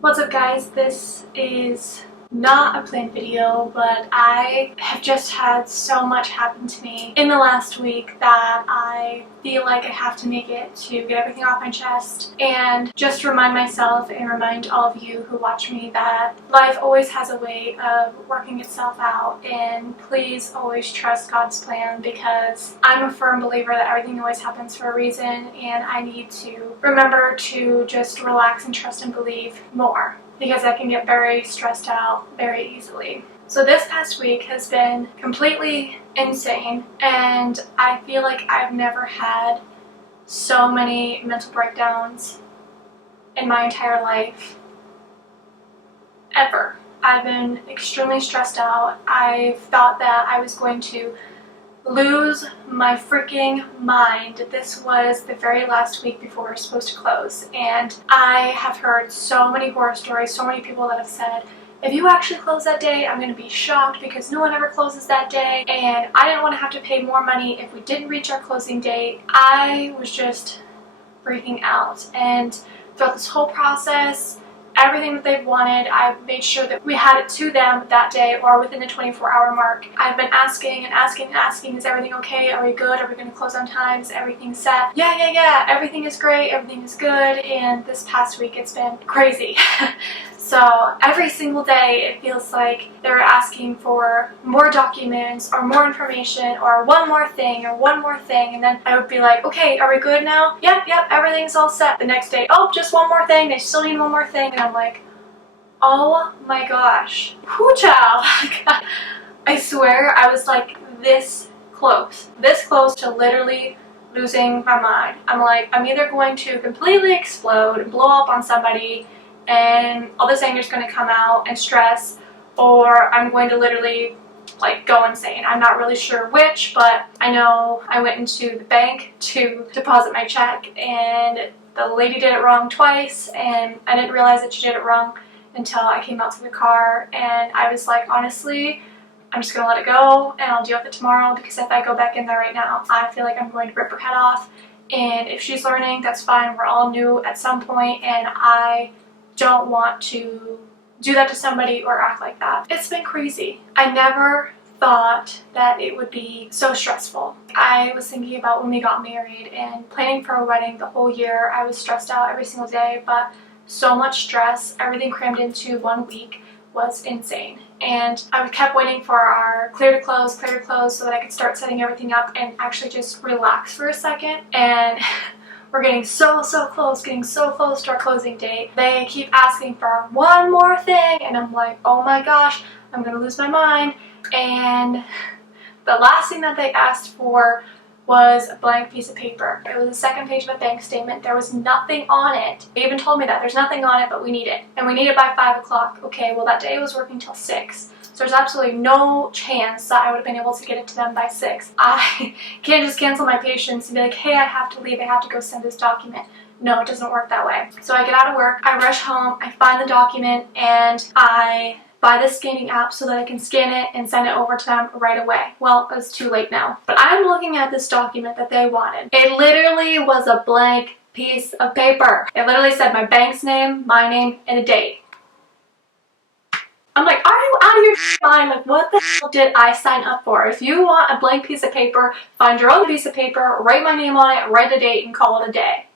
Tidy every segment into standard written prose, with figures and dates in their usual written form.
What's up guys, this is not a planned video, but I have just had so much happen to me in the last week that I feel like I have to make it to get everything off my chest and just remind myself and remind all of you who watch me that life always has a way of working itself out, and please always trust God's plan, because I'm a firm believer that everything always happens for a reason, and I need to remember to just relax and trust and believe more, because I can get very stressed out very easily. So this past week has been completely insane, and I feel like I've never had so many mental breakdowns in my entire life, ever. I've been extremely stressed out. I thought that I was going to lose my freaking mind. This was the very last week before we were supposed to close, and I have heard so many horror stories, so many people that have said, if you actually close that day, I'm going to be shocked because no one ever closes that day, and I didn't want to have to pay more money if we didn't reach our closing date. I was just freaking out, and throughout this whole process, everything that they've wanted, I've made sure that we had it to them that day or within the 24-hour mark. I've been asking and asking and asking, is everything okay? Are we good? Are we going to close on time? Is everything set? Yeah, everything is great, everything is good, and this past week it's been crazy. So every single day it feels like they're asking for more documents or more information or one more thing, and then I would be like, okay, are we good now? Yep, everything's all set. The next day, oh, just one more thing, they still need one more thing, and I'm like, oh my gosh, whoo child. I swear I was like this close to literally losing my mind. I'm like, I'm either going to completely explode and blow up on somebody and all this anger is going to come out and stress, or I'm going to literally like go insane. I'm not really sure which, but I know I went into the bank to deposit my check and the lady did it wrong twice, and I didn't realize that she did it wrong until I came out to the car, and I was like, honestly, I'm just going to let it go and I'll deal with it tomorrow, because if I go back in there right now, I feel like I'm going to rip her head off, and if she's learning, that's fine. We're all new at some point, and I don't want to do that to somebody or act like that. It's been crazy. I never thought that it would be so stressful. I was thinking about when we got married and planning for a wedding the whole year. I was stressed out every single day, but so much stress, everything crammed into 1 week, was insane. And I kept waiting for our clear to close so that I could start setting everything up and actually just relax for a second. And we're getting so close to our closing date. They keep asking for one more thing, and I'm like, oh my gosh, I'm gonna lose my mind. And the last thing that they asked for was a blank piece of paper. It was the second page of a bank statement. There was nothing on it. They even told me that there's nothing on it, but we need it. And we need it by 5 o'clock. Okay, well that day I was working till 6. So there's absolutely no chance that I would have been able to get it to them by 6. I can't just cancel my patience and be like, hey, I have to leave, I have to go send this document. No, it doesn't work that way. So I get out of work, I rush home, I find the document, and I buy the scanning app so that I can scan it and send it over to them right away. Well, it's too late now. But I'm looking at this document that they wanted. It literally was a blank piece of paper. It literally said my bank's name, my name, and a date. I'm like, are you out of your mind? Like, what the hell did I sign up for? If you want a blank piece of paper, find your own piece of paper, write my name on it, write a date, and call it a day.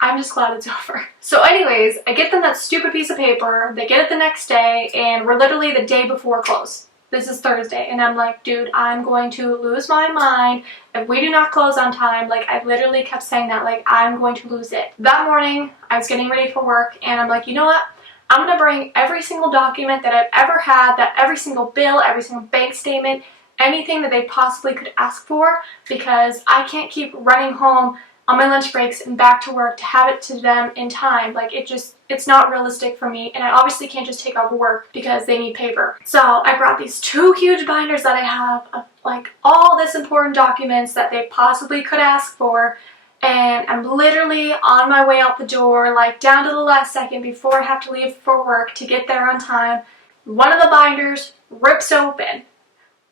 I'm just glad it's over. So anyways, I get them that stupid piece of paper, they get it the next day, and we're literally the day before close. This is Thursday, and I'm like, dude, I'm going to lose my mind if we do not close on time. Like, I literally kept saying that, like, I'm going to lose it. That morning, I was getting ready for work, and I'm like, you know what? I'm going to bring every single document that I've ever had, that every single bill, every single bank statement, anything that they possibly could ask for, because I can't keep running home on my lunch breaks and back to work to have it to them in time. Like, it's not realistic for me, and I obviously can't just take off work because they need paper. So I brought these 2 huge binders that I have of like all this important documents that they possibly could ask for, and I'm literally on my way out the door, like down to the last second before I have to leave for work to get there on time. One of the binders rips open.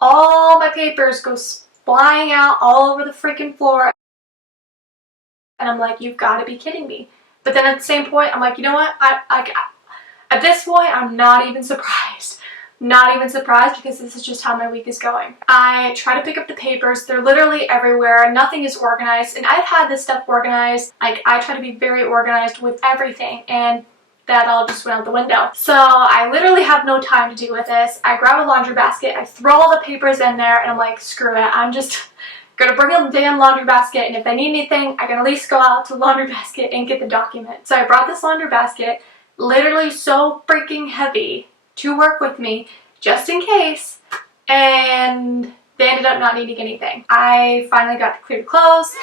All my papers go flying out all over the freaking floor. And I'm like, you've got to be kidding me. But then at the same point, I'm like, you know what? At this point, I'm not even surprised. Not even surprised, because this is just how my week is going. I try to pick up the papers. They're literally everywhere. Nothing is organized. And I've had this stuff organized. Like, I try to be very organized with everything. And that all just went out the window. So I literally have no time to deal with this. I grab a laundry basket. I throw all the papers in there. And I'm like, screw it. I'm just gonna bring a damn laundry basket. And if I need anything, I can at least go out to the laundry basket and get the document. So I brought this laundry basket. Literally so freaking heavy to work with me, just in case, and they ended up not needing anything. I finally got the clear clothes,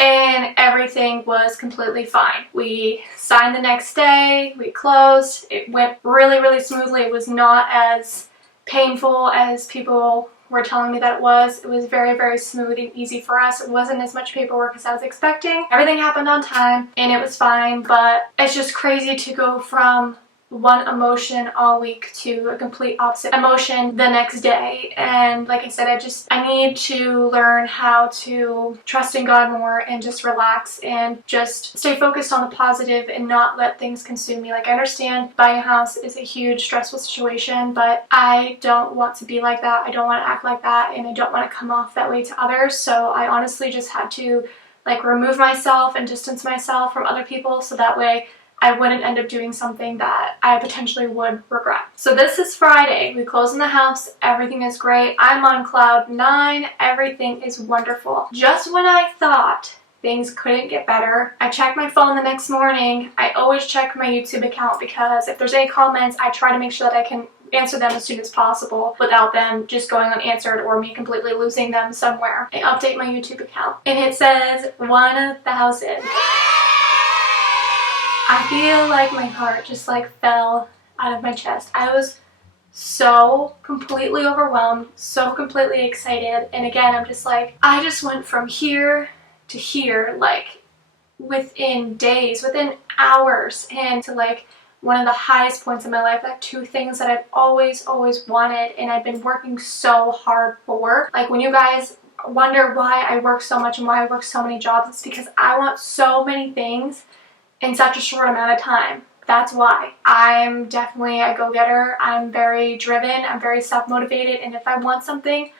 and everything was completely fine. We signed the next day, we closed, it went really, really smoothly. It was not as painful as people were telling me that it was. It was very, very smooth and easy for us. It wasn't as much paperwork as I was expecting. Everything happened on time and it was fine, but it's just crazy to go from one emotion all week to a complete opposite emotion the next day. And like I said, I need to learn how to trust in God more and just relax and just stay focused on the positive and not let things consume me. Like, I understand buying a house is a huge stressful situation, but I don't want to be like that. I don't want to act like that, and I don't want to come off that way to others. So I honestly just had to like remove myself and distance myself from other people, so that way I wouldn't end up doing something that I potentially would regret. So this is Friday. We close in the house. Everything is great. I'm on cloud 9. Everything is wonderful. Just when I thought things couldn't get better, I checked my phone the next morning. I always check my YouTube account, because if there's any comments, I try to make sure that I can answer them as soon as possible without them just going unanswered or me completely losing them somewhere. I update my YouTube account and it says 1,000. I feel like my heart just like fell out of my chest. I was so completely overwhelmed, so completely excited. And again, I'm just like, I just went from here to here, like within days, within hours, and to like one of the highest points in my life, like 2 things that I've always wanted and I've been working so hard for. Like, when you guys wonder why I work so much and why I work so many jobs, it's because I want so many things in such a short amount of time. That's why. I'm definitely a go-getter. I'm very driven. I'm very self-motivated. And if I want something,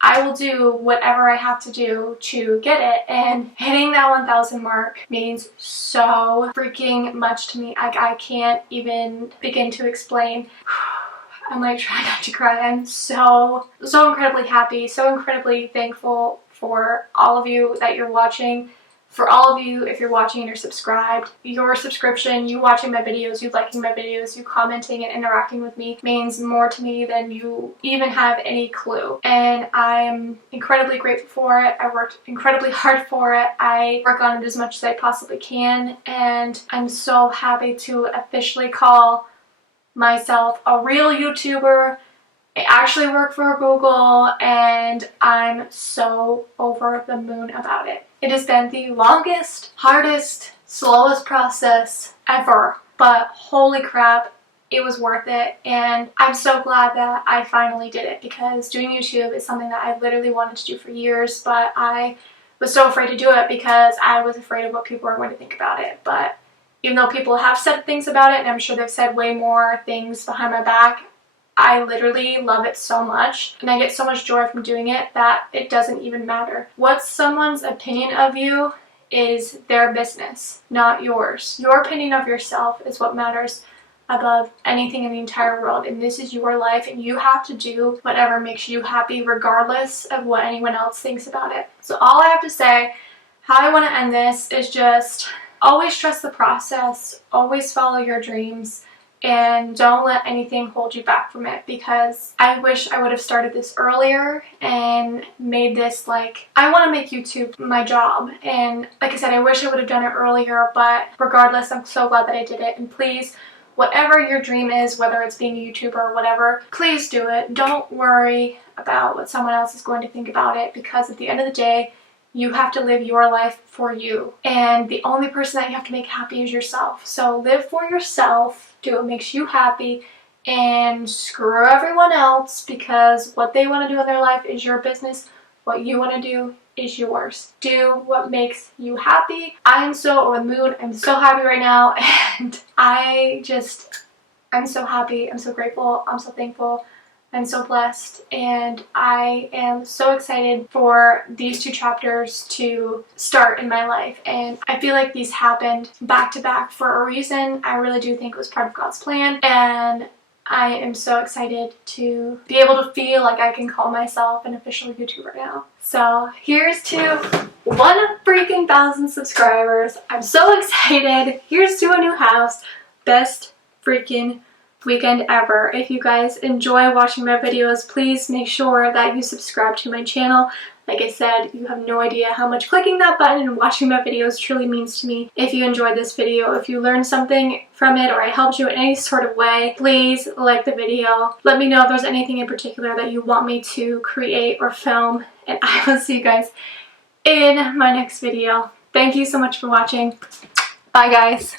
I will do whatever I have to do to get it. And hitting that 1,000 mark means so freaking much to me. I can't even begin to explain. I'm like trying not to cry. I'm so incredibly happy, so incredibly thankful for all of you that you're watching. For all of you, if you're watching and you're subscribed, your subscription, you watching my videos, you liking my videos, you commenting and interacting with me means more to me than you even have any clue. And I'm incredibly grateful for it. I worked incredibly hard for it. I work on it as much as I possibly can. And I'm so happy to officially call myself a real YouTuber. I actually work for Google, and I'm so over the moon about it. It has been the longest, hardest, slowest process ever, but holy crap, it was worth it. And I'm so glad that I finally did it, because doing YouTube is something that I literally wanted to do for years, but I was so afraid to do it because I was afraid of what people were going to think about it. But even though people have said things about it, and I'm sure they've said way more things behind my back, I literally love it so much, and I get so much joy from doing it that it doesn't even matter. What someone's opinion of you is their business, not yours. Your opinion of yourself is what matters above anything in the entire world, and this is your life, and you have to do whatever makes you happy regardless of what anyone else thinks about it. So all I have to say, how I want to end this, is just always trust the process, always follow your dreams, and don't let anything hold you back from it, because I wish I would have started this earlier and made this like, I want to make YouTube my job. And like I said, I wish I would have done it earlier, but regardless, I'm so glad that I did it. And please, whatever your dream is, whether it's being a YouTuber or whatever, please do it. Don't worry about what someone else is going to think about it, because at the end of the day, you have to live your life for you. And the only person that you have to make happy is yourself. So live for yourself, do what makes you happy, and screw everyone else, because what they want to do in their life is your business. What you want to do is yours. Do what makes you happy. I am so over the moon. I'm so happy right now, and I'm so happy. I'm so grateful. I'm so thankful. I'm so blessed, and I am so excited for these 2 chapters to start in my life. And I feel like these happened back to back for a reason. I really do think it was part of God's plan, and I am so excited to be able to feel like I can call myself an official YouTuber now. So here's to 1,000 subscribers. I'm so excited. Here's to a new house. Best freaking weekend ever. If you guys enjoy watching my videos, please make sure that you subscribe to my channel. Like I said, you have no idea how much clicking that button and watching my videos truly means to me. If you enjoyed this video, if you learned something from it, or I helped you in any sort of way, please like the video. Let me know if there's anything in particular that you want me to create or film, and I will see you guys in my next video. Thank you so much for watching. Bye guys.